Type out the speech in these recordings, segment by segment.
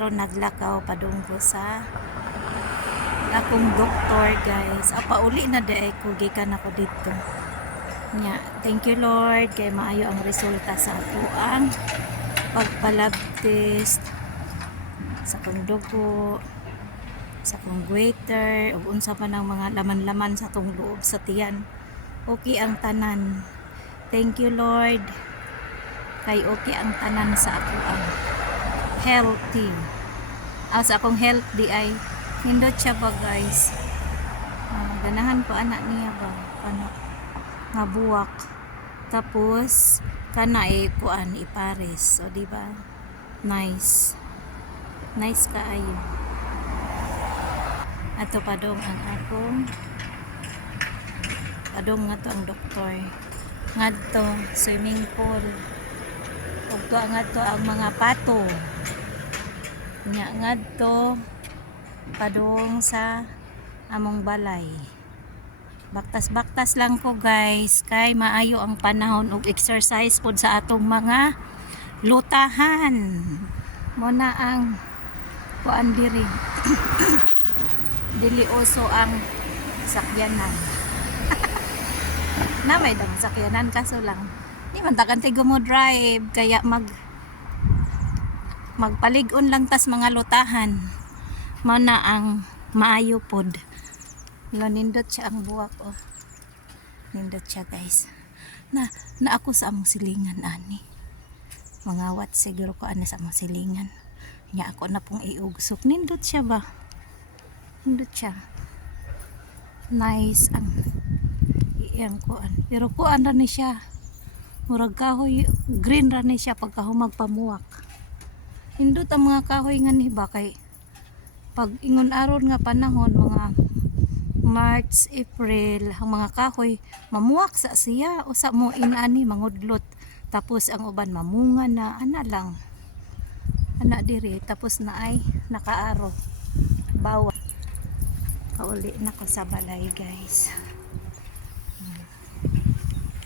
karon naglakaw padunggo sa akong doktor guys. Pauli na di ko gikan ako dito. Nya, thank you Lord kay maayo ang resulta sa ako ang pagpalab test sa akong dugo, sa akong goiter, ug unsa pa ng mga laman-laman sa atong loob sa tiyan. Okay ang tanan. Thank you Lord. Kay okay ang tanan sa ako ang healthy. Sa akong health di ay hindot siya ba guys. Ganahan ko anak niya ba ano nga buwak. Tapos kana kuan ipares. So di ba? Nice. Nice kaayo. Ato padong ang akong padong nga to ang doktor. Ngadto swimming pool. Ug to ngadto ang mga pato. Nya ngadto padung sa among balay. Baktas-baktas lang ko guys kay maayo ang panahon ug exercise pod sa atong mga lutahan. Mo na ang kuan diri. Dili oso ang sakyanan. Na may dang sakyanan kaso lang di man ta kanti mo drive kaya magpalig-on lang tas mga lutahan. Mo na ang maayo pod. Nindot siya ang buwak oh. Nindot siya guys. Na ako sa among silingan ani. Mga wat siguro ko ana sa among silingan. Nya ako na pong iugsok. Nindot siya ba? Nindot siya. Nice ang iyang kuan. Pero kuan ra ni siya. Murag kahoy green ra ni siya pagka humagpamuwak. Nindot ang mga kahoy nga ni ba kay pag ingon aron nga panahon mga March, April, ang mga kahoy mamuwak sa siya o sa mo inani mangudlot. Tapos ang uban mamunga na ana lang. Ana diri tapos na ay nakaaro. Bawa. Kauli na ko sa balay guys.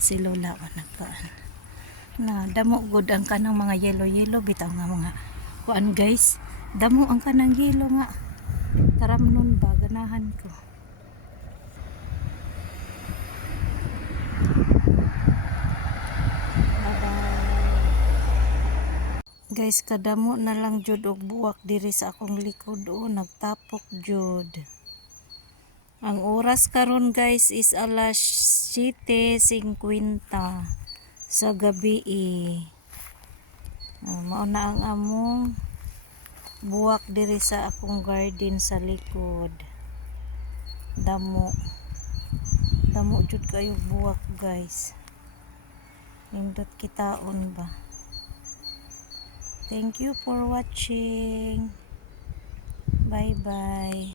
Si Lola o nagpaan. Na damo gud ang kanang mga yellow bitaw nga mga kuan guys. Damo ang kanang yellow nga. Taramnon ba ganahan ko. Guys, kadamo na lang jud og buwak diri sa akong likod o nagtapok jud. Ang oras karon guys is alas 7:50 sa gabi mao na ang among buwak diri sa akong garden sa likod. Damo jud kayo buwak guys. Nindot kitaon ba. Thank you for watching. Bye bye.